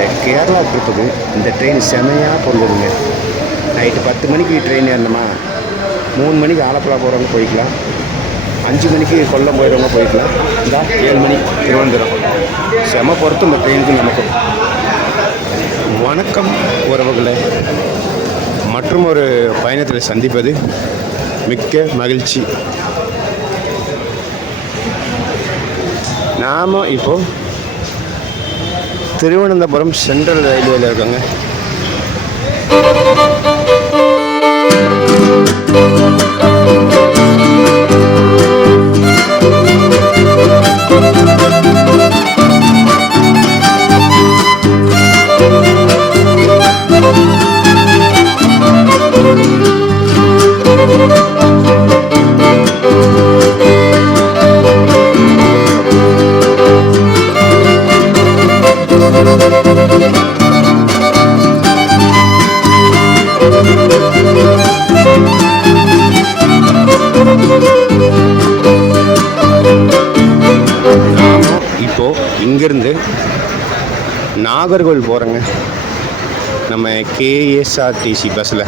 கேரளா ட்ரிப்புக்கு இந்த ட்ரெயின் செமையாக பொருந்துதுங்க. நைட்டு பத்து மணிக்கு ட்ரெயின் ஏறணுமா? மூணு மணிக்கு ஆலப்புழா போகிறவங்க போய்க்கலாம். அஞ்சு மணிக்கு கொல்லம் போயிடுறவங்க போய்க்கலாம். இந்தா ஏழு மணி திருவனந்தபுரம். செம பொறுத்து இந்த ட்ரெயினுக்கு நமக்கு. வணக்கம் உறவுகளை. மற்றும் ஒரு பயணத்தில் சந்திப்பது மிக்க மகிழ்ச்சி. நாம் இப்போது திருவனந்தபுரம் சென்ட்ரல் ரயில்வேல இருக்காங்க. நாகர்கோவில் போகிறேங்க நம்ம கேஎஸ்ஆர்டிசி பஸ்ஸில்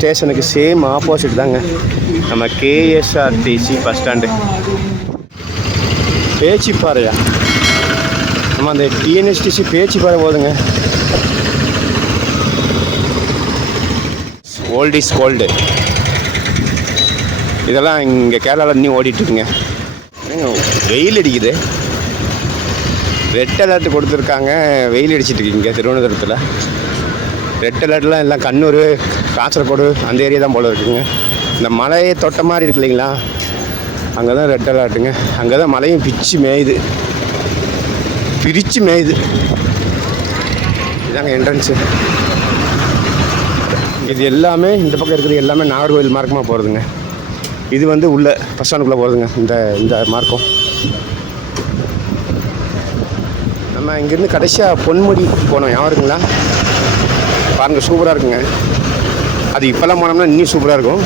ஸ்டேஷனுக்கு சேம் ஆப்போசிட் தாங்க. நம்ம கேஎஸ்ஆர்டிசி பஸ் ஸ்டாண்டு பேச்சிப்பாறையா நம்ம அந்த டிஎன்எஸ்டிசி பேச்சிப்பாறை போதுங்க. ஓல்ட் இஸ் கோல்டு இதெல்லாம் இங்கே கேரளாவில் இன்னும் ஓடிட்டு ஏங்க, வெயில் அடிக்குது. ரெட் அலர்ட் கொடுத்துருக்காங்க. வெயில் அடிச்சிட்டு இருக்கீங்க திருவனந்தபுரத்தில். ரெட் அலர்ட்லாம் எல்லாம் கண்ணூர் காசர்கோடு அந்த ஏரியா தான் போல இருக்குங்க. இந்த மலையை தொட்ட மாதிரி இருக்கு இல்லைங்களா? அங்கே தான் ரெட் அலர்ட்டுங்க அங்கே தான் மலையும் பிச்சு மேயுது. பிரித்து மேயுது. இதாங்க என்ட்ரன்ஸு இது எல்லாமே இந்த பக்கம் இருக்கிறது எல்லாமே நாகர்கோவில் மார்க்கமாக போகிறதுங்க இது வந்து உள்ள பஸ் ஸ்டாண்டுக்குள்ளே போகிறதுங்க இந்த இந்த மார்க்கம். நம்ம இங்கேருந்து கடைசியாக பொன்முடி போனோம். யாருக்குங்களா பாருங்கள் சூப்பராக இருக்குங்க. அது இப்போல்லாம் போனோம்னா இன்னும் சூப்பராக இருக்கும்.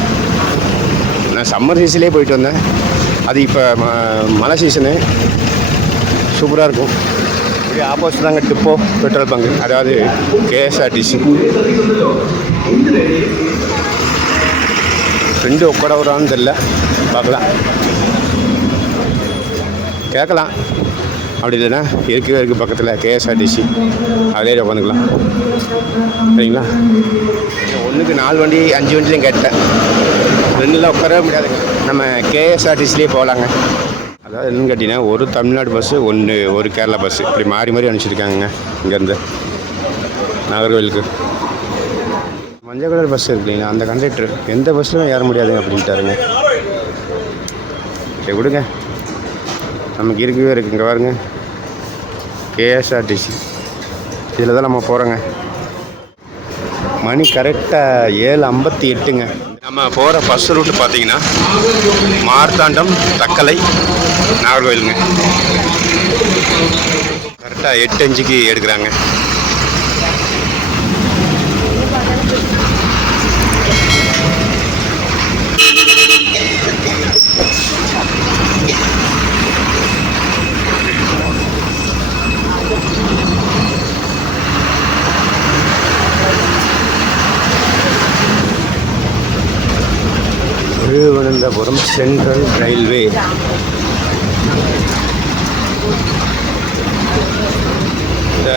நான் சம்மர் சீசன்லேயே போயிட்டு வந்தேன். அது இப்போ ம மழை சீசனு சூப்பராக இருக்கும். இப்படி ஆப்போசிட் தாங்க டிப்போ பெட்ரோல் பங்கு அதாவது கேஎஸ்ஆர்டிசி ஃப்ரெண்டு உட்கார வரான்னு தெரில பார்க்கலாம். கேட்கலாம். அப்படி இல்லைன்னா இருக்கவே இருக்குது பக்கத்தில் கேஎஸ்ஆர்டிசி அதிலே உட்காந்துக்கலாம். சரிங்களா? ஒன்றுக்கு நாலு வண்டி அஞ்சு வண்டிலையும் கேட்டேன் ரெண்டுல உட்காரவே முடியாதுங்க. நம்ம கேஎஸ்ஆர்டிசிலே போகலாங்க. அதாவது என்னன்னு கேட்டிங்கன்னா ஒரு தமிழ்நாடு பஸ்ஸு ஒன்று ஒரு கேரளா பஸ்ஸு இப்படி மாறி மாறி அனுப்பிச்சிருக்காங்க இங்கேருந்து. நாகர்கோவிலுக்கு. மஞ்சள் கலர் பஸ் இருக்கு இல்லைங்களா அந்த கண்டக்டர் எந்த பஸ்லையும் ஏற முடியாதுங்க அப்படின்ட்டாருங்க. சரி விடுங்க. நமக்கு இருக்கவே இருக்குது இங்கே பாருங்க. கேஎஸ்ஆர்டிசி இதில் தான் நம்ம போகிறோங்க மணி கரெக்டாக ஏழு ஐம்பத்தி எட்டுங்க. நம்ம போகிற பஸ் ரூட்டு பார்த்தீங்கன்னா மார்த்தாண்டம் தக்கலை நாகர்கோவிலுங்க. கரெக்டாக எட்டு அஞ்சுக்கு எடுக்கிறாங்க. Thiruvananthapuram Central railway. இந்த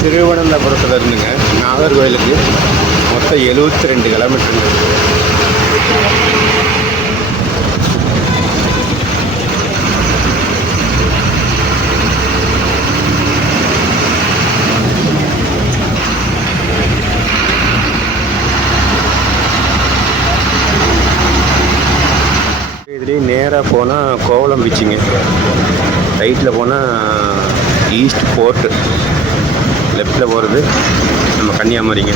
திருவனந்தபுரத்தில் இருந்துங்க நாகர்கோயிலுக்கு மொத்தம் எழுபத்தி ரெண்டு கிலோமீட்டருங்க நேராக போனால் கோவளம் பீச்சுங்க. ரைட்டில் போனால் ஈஸ்ட் போர்ட்டு லெஃப்டில் போகிறது நம்ம கன்னியாகுமரிங்க.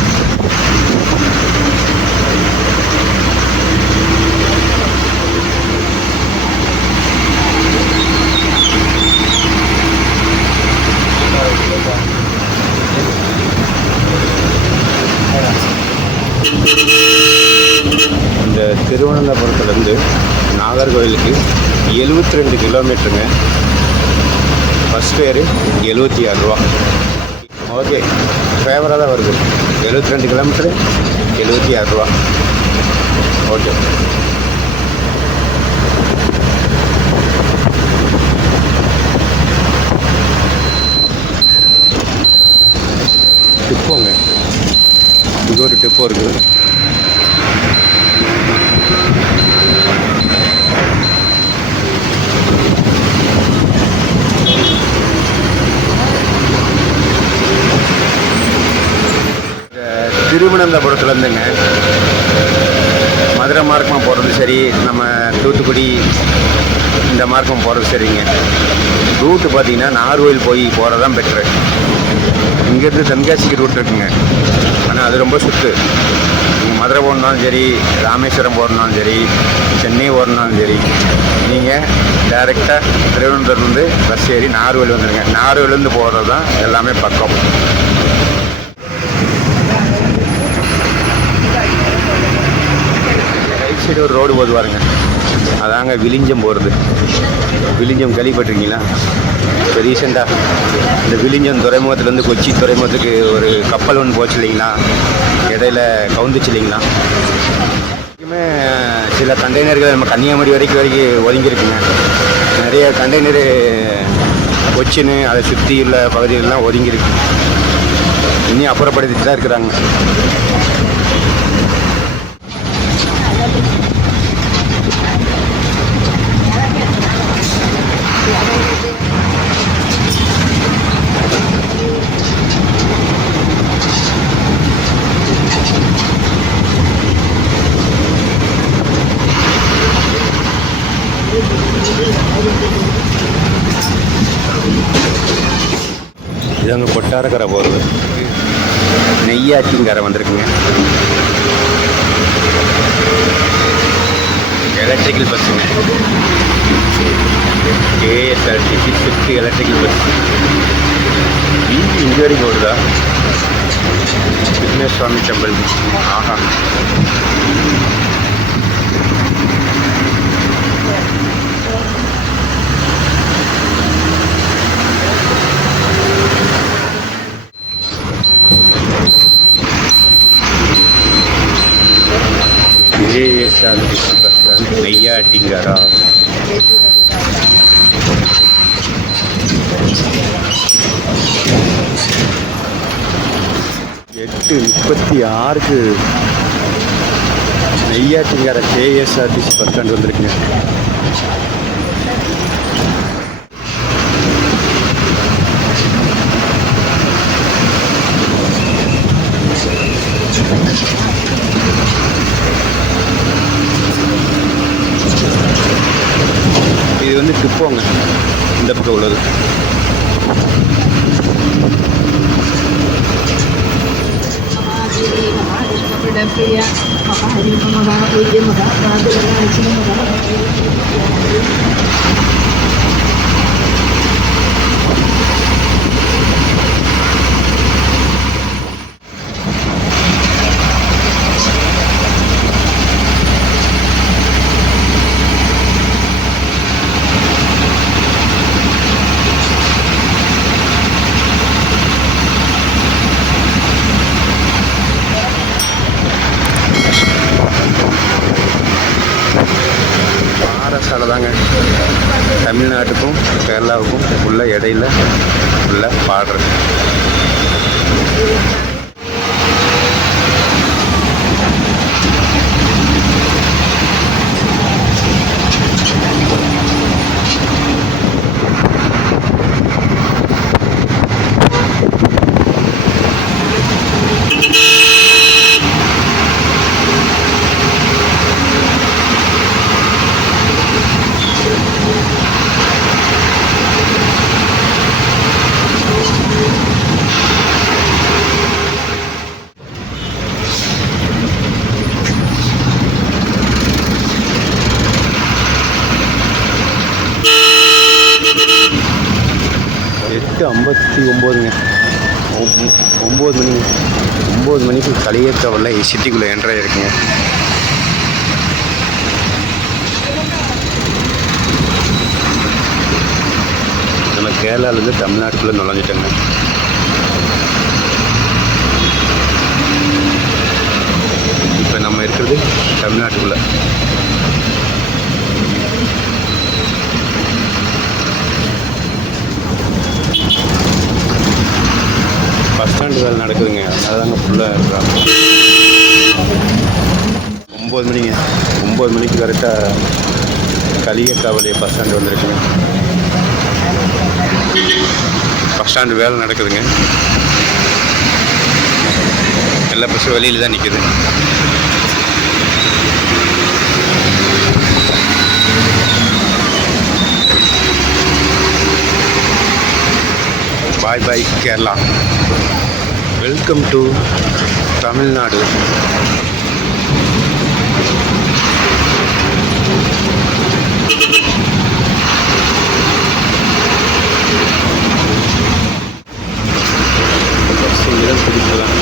இந்த திருவனந்தபுரத்துலேருந்து நாகர்கோவிலுக்கு எழுபத்தி ரெண்டு கிலோமீட்டருங்க. ஃபஸ்ட் ஃபேரு எழுபத்தி ஆறு ரூபா. ஓகே ஃபேவராக தான் வருது. எழுபத்தி ரெண்டு கிலோமீட்டரு எழுபத்தி ஆறு ரூபா. ஓகே டிப்போங்க இது ஒரு டிப்போ இருக்குது. திருவனந்தபுரத்துலேருந்துங்க. மதுரை மார்க்கமாக போகிறது சரி நம்ம தூத்துக்குடி இந்த மார்க்கம் போகிறது சரிங்க. ரூட்டு பார்த்தீங்கன்னா நார்கோயில் போய் போகிறது தான் பெட்ரு. இங்கேருந்து தென்காசிக்கு ரூட் இருக்குங்க. ஆனால் அது ரொம்ப சுத்து. நீங்கள் மதுரை போகணுனாலும் சரி ராமேஸ்வரம் போகணுனாலும் சரி சென்னை போகணுனாலும் சரி நீங்கள் டேரெக்டாக வந்து பஸ் ஏறி நார்வேல் வந்துடுங்க நார்வேலேருந்து போகிறது தான் எல்லாமே பக்கம் ரைட் சைடு ஒரு ரோடு போது பாருங்க அதாங்க விழிஞ்சம் போகிறது விழிஞ்சம் கேள்விப்பட்டிருக்கீங்களா? இப்போ ரீசெண்டாக இந்த விழிஞ்சம் துறைமுகத்துலேருந்து கொச்சி துறைமுகத்துக்கு ஒரு கப்பல் ஒன்று போச்சு இல்லைங்களா? இடையில கவுந்துச்சு இல்லைங்களா? இதுமே சில கண்டெய்னர்கள் நம்ம கன்னியாகுமரி வரைக்கும் வரைக்கும் ஒதுங்கியிருக்குங்க. நிறைய கண்டெய்னரு கொச்சின்னு அதை சுற்றி உள்ள பகுதிகளெலாம் ஒதுங்கியிருக்கு. இன்னும் அப்புறப்படுத்திட்டு தான் இருக்கிறாங்க. இது அங்கே கொட்டாரக்கரை போகிறது நெய்யாச்சிங்கரை வந்திருக்குங்க. எலக்ட்ரிக்கல் பஸ்ஸுங்க ஏஎஸ்ஆர்டிசி ஸ்விஃப்ட் எலக்ட்ரிக்கல் பஸ் இங்கே வரைக்கும் ஓடுதா? விக்னேஷ் சுவாமி டெம்பிள் ஆஹா. ஏஎஸ்ஆர்டிசி பஸ் ஸ்டாண்ட் நெய்யாட்டிங்கரா எட்டு முப்பத்தி ஆறுக்கு நெய்யாட்டிங்கார கேஎஸ்ஆர்டிசி பஸ் ஸ்டாண்ட் வந்திருக்குங்க இது வந்து டிப்போங்க இந்த பக்கம் உள்ளது Priya, makahari ka உள்ள பாடுறது எட்டு ஐம்பத்தி ஒம்போதுங்க ஒம்- ஒம்பது மணி ஒம்பது மணிக்கு களியக்கவலை சிட்டிக்குள்ளே என்ட்ரு ஆகிருக்குங்க நம்ம கேரளாலேருந்து தமிழ்நாட்டுக்குள்ளே நுழைஞ்சிட்டோங்க. இப்போ நம்ம இருக்கிறது தமிழ்நாட்டுக்குள்ளே. பஸ் ஸ்டாண்டு வேலை நடக்குதுங்க. அதுதாங்க ஃபுல்லாக இருக்கிறாங்க ஒம்பது மணிங்க. ஒம்பது மணிக்கு கரெக்டாக களியக்காவலே பஸ் ஸ்டாண்டு வந்திருக்குங்க. பஸ் ஸ்டாண்டு வேலை நடக்குதுங்க. எல்லா பஸ்ஸும் வெளியில் தான் நிற்குது bye bye Kerala welcome to Tamil Nadu bus இங்கே தான் பிடிக்கலாம்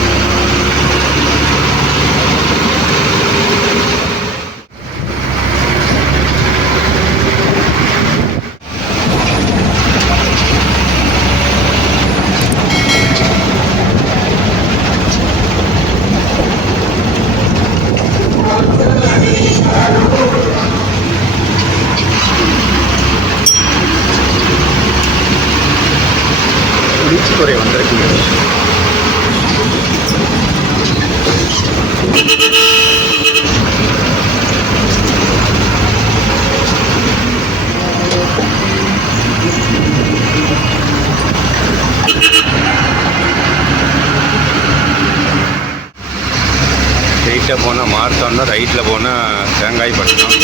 குளிச்சுத்துறை வந்திருக்குங்க ஸ்ட்ரெயிட்டாக போனால் மார்த்தாண்டா ரைட்டில் போனால் தேங்காய் பட்டணம்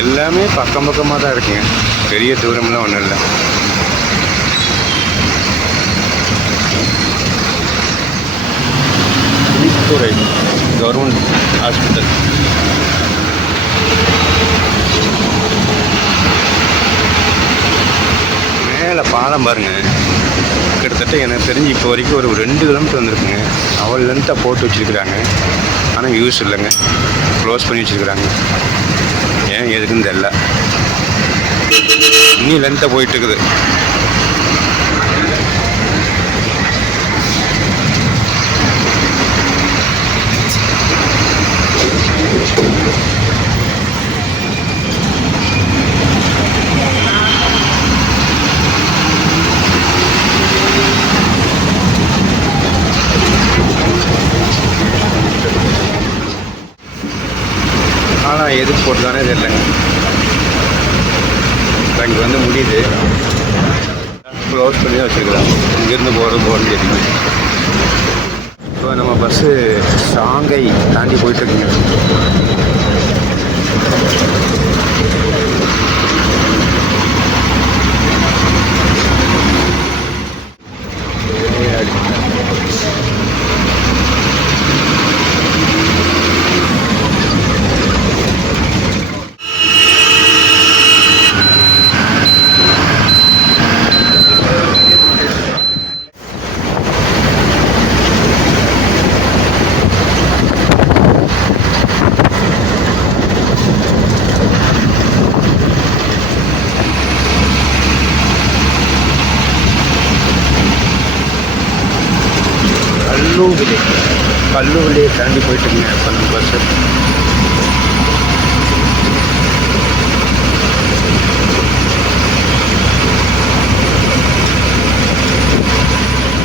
எல்லாமே பக்கம் பக்கமாக தான் இருக்குங்க. பெரிய தூரம்லாம் ஒன்றும் இல்லை. Government hospital. மேலே பாலம் பாருங்க. கிட்டத்தட்ட எனக்கு தெரிஞ்சு இப்போ வரைக்கும் ஒரு ரெண்டு கிலோமீட்டர் வந்திருக்குங்க. அவ்வளோ லென்த்தாக போட்டு வச்சுருக்குறாங்க. ஆனால் யூஸ் இல்லைங்க. க்ளோஸ் பண்ணி வச்சுருக்குறாங்க. ஏன் எதுக்குன்னு தெரில இன்னும் லென்த்தாக போயிட்டு இருக்குது ஆனால் எதுக்கு போட்டுதானே தெரியல. இங்கே வந்து முடியுது. க்ளோஸ் பண்ணி தான் வச்சுருக்குறாங்க. இங்கேருந்து போகிறது போகிறதுன்னு தெரியுது இப்போ நம்ம பஸ்ஸு சாங்கை தாண்டி போயிட்டுருக்குங்க கல்லூவிலே கல்லூவிலே தாண்டி போயிட்டுருங்க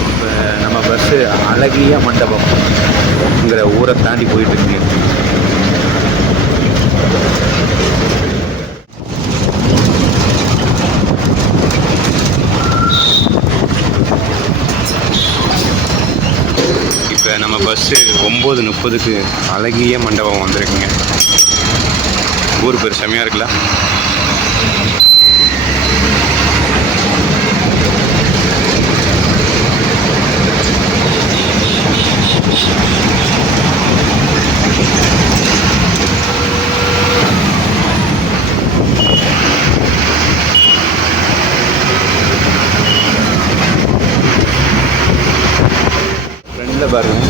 இப்போ நம்ம பஸ்ஸு அழகிய மண்டபம்ங்கிற ஊரை தாண்டி போயிட்டு இருக்குங்க இப்போ நம்ம பஸ்ஸு ஒம்பது முப்பதுக்கு அழகிய மண்டபம் வந்திருக்குங்க. ஊர் பேர் செம்மையாக இருக்குல்ல? பாருங்க.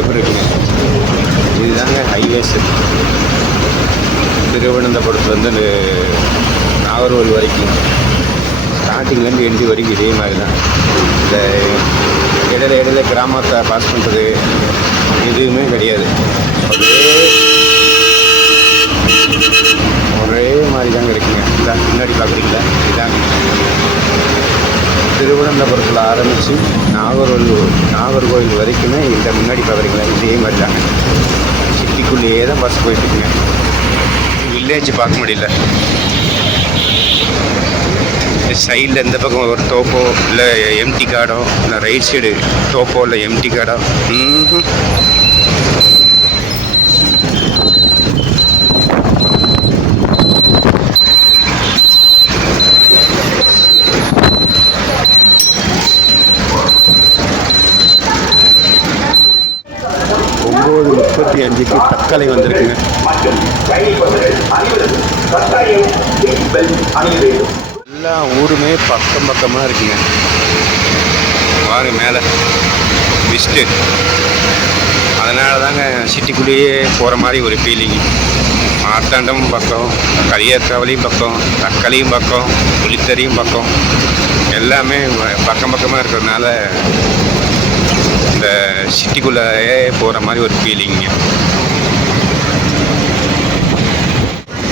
எப்படி இருக்குங்க இதுதாங்க ஹைவேஸ் திருவனந்தபுரத்துலேருந்து நாகர்கோவில் வரைக்கும். ஸ்டார்டிங்லேருந்து எண்டி வரைக்கும் இதே மாதிரி தான் இந்த இடையில இடையில கிராமத்தை பாஸ் பண்ணுறது எதுவுமே கிடையாது. ஒரே ஒரே மாதிரி தாங்க இருக்குங்க. இதான் பின்னாடி பார்க்குறீங்களா? இதாங்க. திருவனந்தபுரத்தில் ஆரம்பித்து நாகர்கோவில் நாகர்கோவில் வரைக்குமே இந்த முன்னாடி பார்க்குறீங்களா இதே மாதிரி தாங்க சிட்டிக்குள்ளேயே தான் பஸ் போயிட்டுருக்குங்க வில்லேஜ் பார்க்க முடியல. சைடில் இந்த பக்கம் ஒரு தோப்போ இல்லை எம்டி கார்டோ இல்லை ரைட் சைடு தோப்போ இல்லை எம்டி கார்டோ அஞ்சுக்கு தக்கலை வந்திருக்குங்க எல்லா ஊருமே பக்கம் பக்கமாக இருக்குங்க. பாருங்க மேலே. விஸ்ட்டு அதனால தாங்க சிட்டிக்குள்ளேயே போகிற மாதிரி ஒரு ஃபீலிங் மார்த்தாண்டமும் பக்கம் கலியக்காவலியும் பக்கம் தக்காளியும் பக்கம் புளித்தறியும் பக்கம். எல்லாமே பக்கம் பக்கமாக இருக்கிறதுனால இந்த சிட்டிக்குள்ளேயே போகிற மாதிரி ஒரு ஃபீலிங்க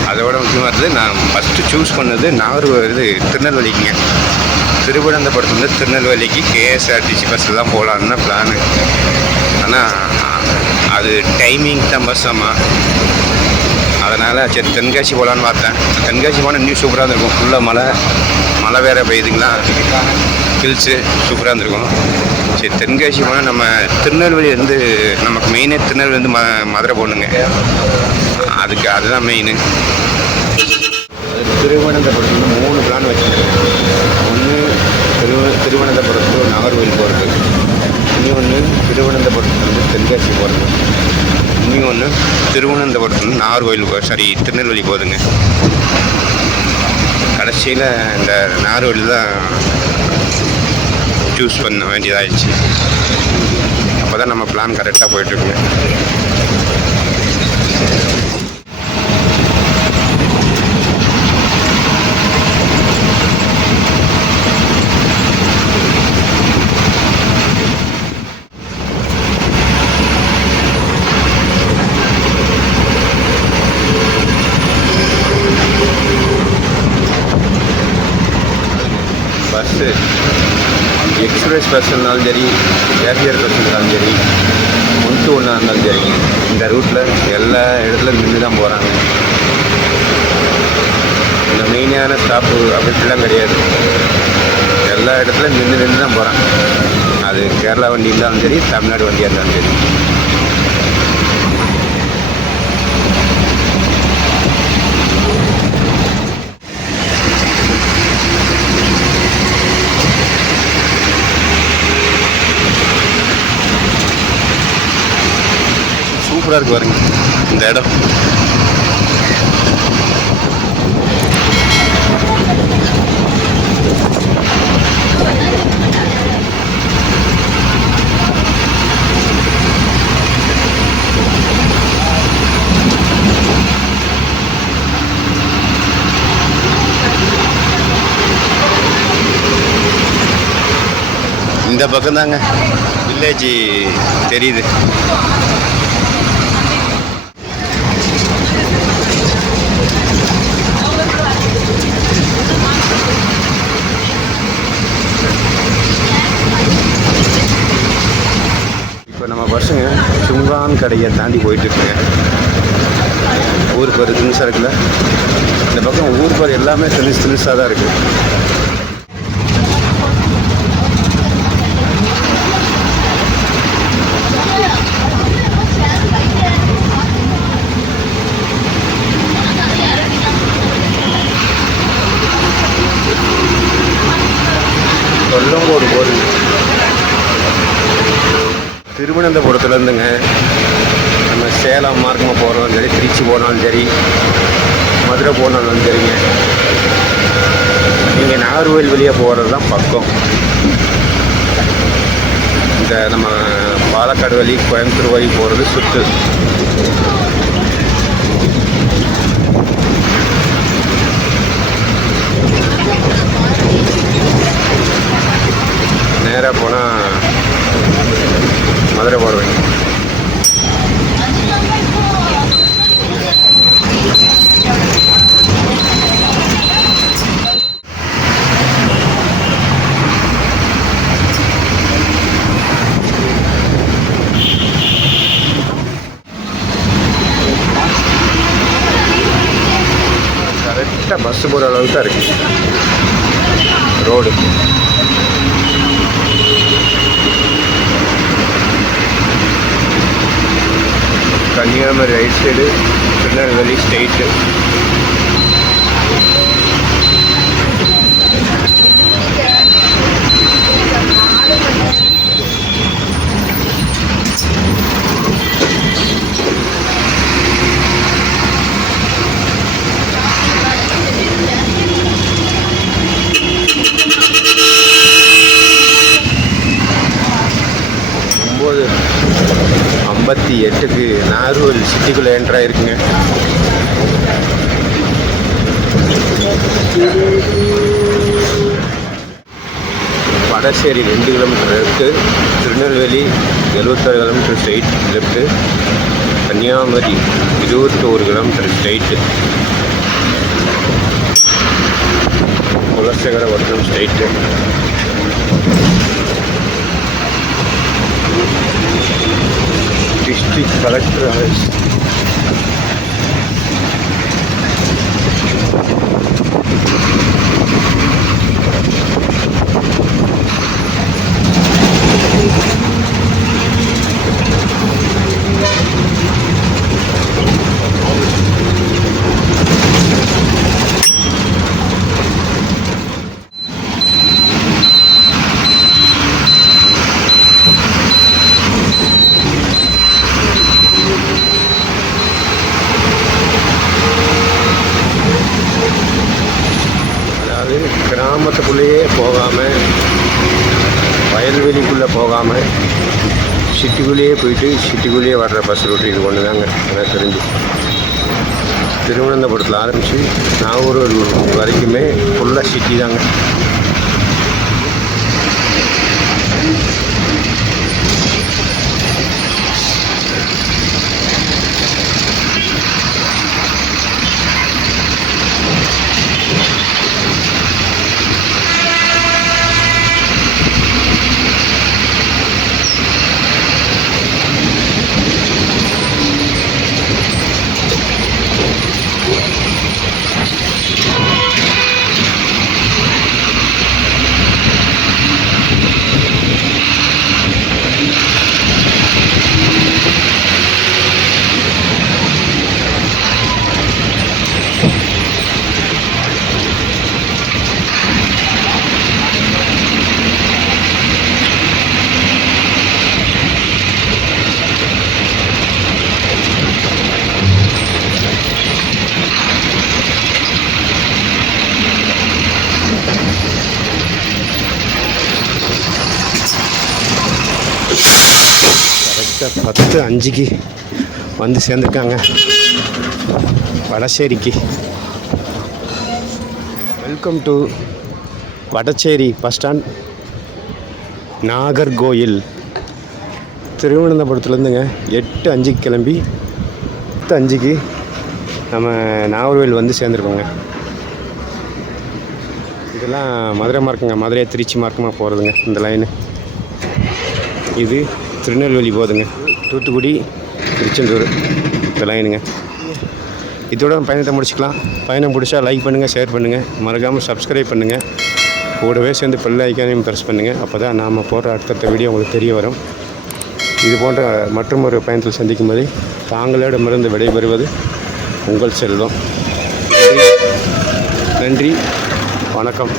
அதோட முக்கியமாக இருந்தது நான் ஃபஸ்ட்டு சூஸ் பண்ணது நாகர்கோவில் இது திருநெல்வேலிக்குங்க திருவனந்தபுரத்துலேருந்து திருநெல்வேலிக்கு கேஎஸ்ஆர்டிசி பஸ்ஸில் தான் போகலான்னு பிளானு ஆனால் அது டைமிங் தான் பஸ் ஆமாம் அதனால் சரி தென்காசி போகலான்னு பார்த்தேன். தென்காசி போனால் இன்னும் சூப்பராக இருந்திருக்கும். ஃபுல்லாக மழை மழை வேறு பெய்யுதுங்களா? ஹில்ஸு சூப்பராக இருந்திருக்கும். சரி தென்காசி போனால் நம்ம திருநெல்வேலி வந்து நமக்கு மெயினே திருநெல்வேலிருந்து ம மதுரை போகணுங்க. அதுக்கு அதுதான் மெயினு திருவனந்தபுரத்துல மூணு பிளான் வச்சுருக்கேன். ஒன்று திருவ திருவனந்தபுரத்து நாகர்கோவில் போகிறது இன்னொன்று திருவனந்தபுரத்துலேருந்து தென்காசி போகிறது இன்னொன்று திருவனந்தபுரத்துலேருந்து நாகர்கோவில் போ சாரி திருநெல்வேலி போகுதுங்க கடைசியில் இந்த நாகர்கோவில் தான் சூஸ் பண்ண வேண்டியதாகிடுச்சு அப்போ தான் நம்ம பிளான் கரெக்டாக போயிட்டுருக்கு பஸ்ஸு எக்ஸ்பிரஸ் இருந்தாலும் சரி கேரியர் பஸ் இருந்தாலும் சரி ஒன் டு ஒன்னாக இருந்தாலும் சரி இந்த ரூட்டில் எல்லா இடத்துல நின்று தான் போகிறாங்க இந்த மெயினான ஸ்டாப்பு அப்படிலாம் கிடையாது. எல்லா இடத்துலையும் நின்று நின்று தான் போகிறாங்க அது கேரளா வண்டி இருந்தாலும் சரி தமிழ்நாடு வண்டியாக இருந்தாலும் சரி. சூப்பராக இருக்கு பாருங்க. இந்த இடம். இந்த பக்கம் தாங்க வில்லேஜ் தெரியுது. தடையை கடையை தாண்டி போயிட்டுருக்குங்க. ஊருக்கு ஒரு தினுசாக இருக்குல்ல? இந்த பக்கம் ஊருக்கு பேர் எல்லாமே திணிசு திணிசாக தான் இருக்குது திருவனந்தபுரத்துலேருந்துங்க. சேலம் மார்க்கமாக போகிறோம் சரி திருச்சி போனாலும் சரி மதுரை போனாலும் சரிங்க. நீங்கள் நாகர்கோவில் வழியாக போகிறது தான் பக்கம். இந்த நம்ம பாலக்காடு வழி கோயம்புத்தூர் வழி போகிறது சுற்று நேராக போனால் மதுரை போகிற வழி கரெக்டாக பஸ் போகிற அளவுக்கு தான் இருக்குது road. Kanyakumari right side Tirunelveli state ஒம்பது ஐம்பத்தி எட்டுக்கு நாகர்கோவில் சிட்டிக்குள்ளே என்ட்ரு இருக்குங்க வடசேரி ரெண்டு கிலோமீட்டர் இருக்குது திருநெல்வேலி எழுபத்தாறு கிலோமீட்டர் ஸ்ட்ரைட் லெஃப்ட்டு கன்னியாகுமரி இருபத்தோரு kilometre straight Kulasekarapuram straight district collector হয়েছে போகாமல் வயல்வெளிக்குள்ளே போகாமல் சிட்டிக்குள்ளேயே போயிட்டு சிட்டிக்குள்ளேயே வர்ற பஸ் ரூட்டு இது ஒன்று தாங்க எனக்கு தெரிஞ்சு. திருவனந்தபுரத்தில் ஆரம்பித்து நாகூர் வரைக்குமே ஃபுல்லாக சிட்டி தாங்க. அஞ்சுக்கு வந்து சேர்ந்துருக்காங்க. வடசேரிக்கு. Welcome to Vadasery bus stand Nagercoil. திருவனந்தபுரத்துலேருந்துங்க எட்டு அஞ்சுக்கு கிளம்பி பத்து அஞ்சுக்கு நம்ம நாகர்கோயில் வந்து சேர்ந்துருக்கோங்க. இதெல்லாம் மதுரை மார்க்குங்க மதுரை திருச்சி மார்க்கமாக போகிறதுங்க இந்த லைனு இது திருநெல்வேலி போகுதுங்க. தூத்துக்குடி திருச்செந்தூர். இதெல்லாம் லைனுங்க இதோட பயணத்தை முடிச்சுக்கலாம். பயணம் பிடிச்சா லைக் பண்ணுங்கள் ஷேர் பண்ணுங்கள் மறக்காமல் சப்ஸ்கிரைப் பண்ணுங்கள் கூடவே சேர்ந்து பெல் ஐக்கானையும் ப்ரெஸ் பண்ணுங்கள் அப்போ தான் நாம் போடுற அடுத்தடுத்த வீடியோ உங்களுக்கு தெரிய வரும். இது போன்ற மற்றும் ஒரு பயணத்தில் சந்திக்கும் போது தாங்களிடமிருந்து விடைபெறுவது உங்கள் செல்வம். நன்றி. வணக்கம்.